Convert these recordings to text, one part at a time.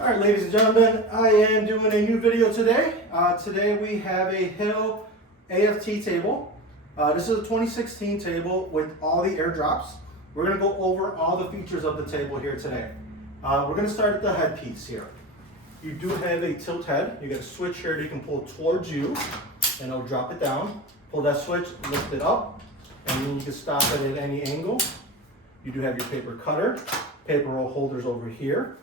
All right, ladies and gentlemen, I am doing a new video today. Today we have a Hill AFT table. This is a 2016 table with all the airdrops. We're going to go over all the features of the table here today. We're going to start at the headpiece here. You do have a tilt head. You got a switch here that you can pull towards you, and it'll drop it down. Pull that switch, lift it up, and then you can stop it at any angle. You do have your paper cutter, paper roll holders over here.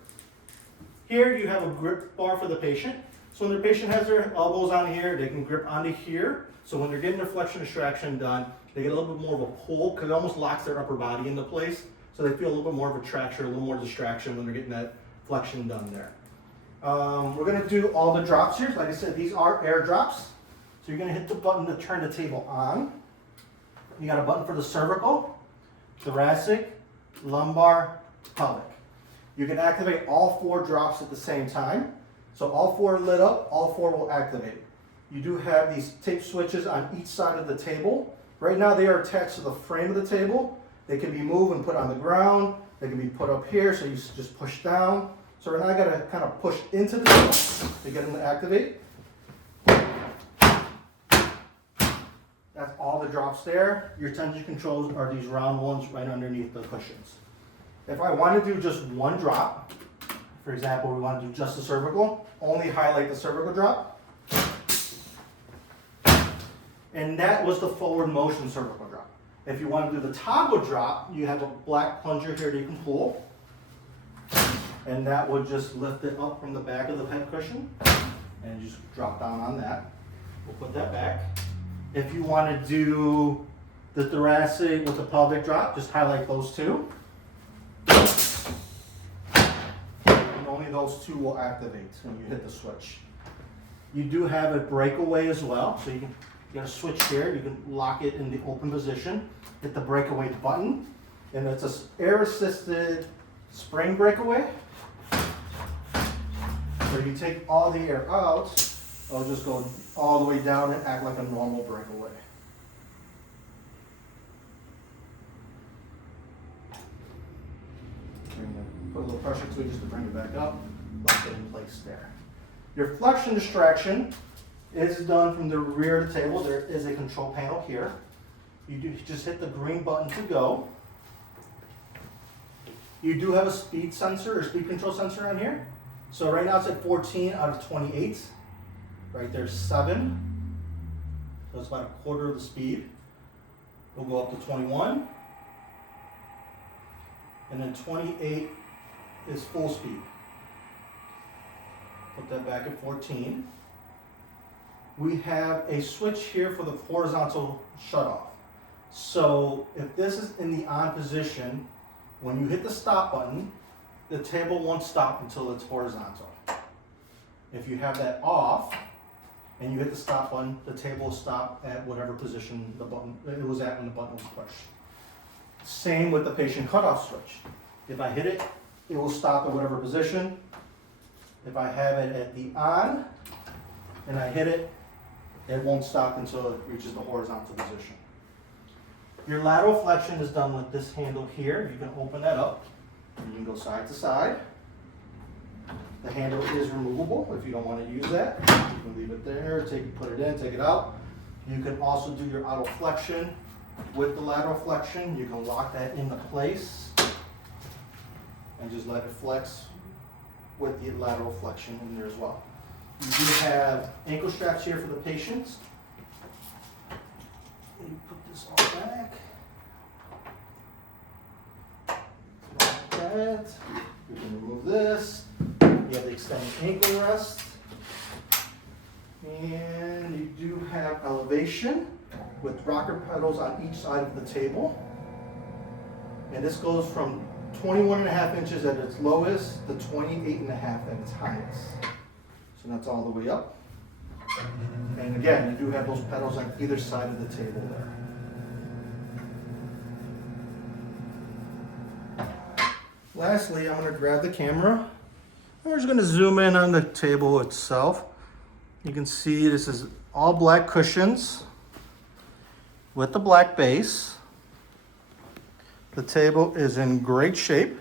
Here you have a grip bar for the patient. So when the patient has their elbows on here, they can grip onto here. So when they're getting their flexion extraction done, they get a little bit more of a pull because it almost locks their upper body into place. So they feel a little bit more of a traction, a little more distraction when they're getting that flexion done there. We're going to do all the drops here. Like I said, these are air drops. So you're going to hit the button to turn the table on. You got a button for the cervical, thoracic, lumbar, pelvic. You can activate all 4 drops at the same time. So all 4 are lit up, all 4 will activate. You do have these tape switches on each side of the table. Right now they are attached to the frame of the table. They can be moved and put on the ground. They can be put up here, so you just push down. So right now I gotta kind of push into the table to get them to activate. That's all the drops there. Your tension controls are these round ones right underneath the cushions. If I want to do just one drop, for example, we want to do just the cervical, only highlight the cervical drop. And that was the forward motion cervical drop. If you want to do the toggle drop, you have a black plunger here that you can pull. And that would just lift it up from the back of the head cushion and just drop down on that. We'll put that back. If you want to do the thoracic with the pelvic drop, just highlight those 2. And only those 2 will activate when you hit the switch. You do have a breakaway as well, so you got a switch here. You can lock it in the open position. Hit the breakaway button, and it's an air-assisted spring breakaway. So you take all the air out, it'll just go all the way down and act like a normal breakaway. Put a little pressure to it just to bring it back up, lock it in place there. Your flexion distraction is done from the rear of the table. There is a control panel here. You just hit the green button to go. You do have a speed sensor or speed control sensor on here. So right now it's at 14 out of 28. Right there's 7. So it's about a quarter of the speed. We'll go up to 21. And then 28 is full speed. Put that back at 14. We have a switch here for the horizontal shutoff. So if this is in the on position, when you hit the stop button, the table won't stop until it's horizontal. If you have that off and you hit the stop button, the table will stop at whatever position the button it was at when the button was pushed. Same with the patient cutoff switch. If I hit it, it will stop at whatever position. If I have it at the on and I hit it, it won't stop until it reaches the horizontal position. Your lateral flexion is done with this handle here. You can open that up. You can go side to side. The handle is removable if you don't want to use that. You can leave it there, put it in, take it out. You can also do your auto flexion with the lateral flexion. You can lock that into place and just let it flex with the lateral flexion in there as well. You do have ankle straps here for the patients. Let me put this all back. Like that. You can remove this. You have the extended ankle rest. And you do have elevation with rocker pedals on each side of the table. And this goes from 21.5 inches at its lowest to 28.5 at its highest. So that's all the way up. And again, you do have those pedals on either side of the table there. Lastly, I'm going to grab the camera. And we're just going to zoom in on the table itself. You can see this is all black cushions with the black base. The table is in great shape.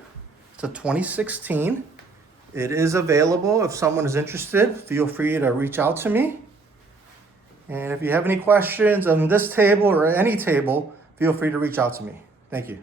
It's a 2016. It is available. If someone is interested, feel free to reach out to me. And if you have any questions on this table or any table, feel free to reach out to me. Thank you.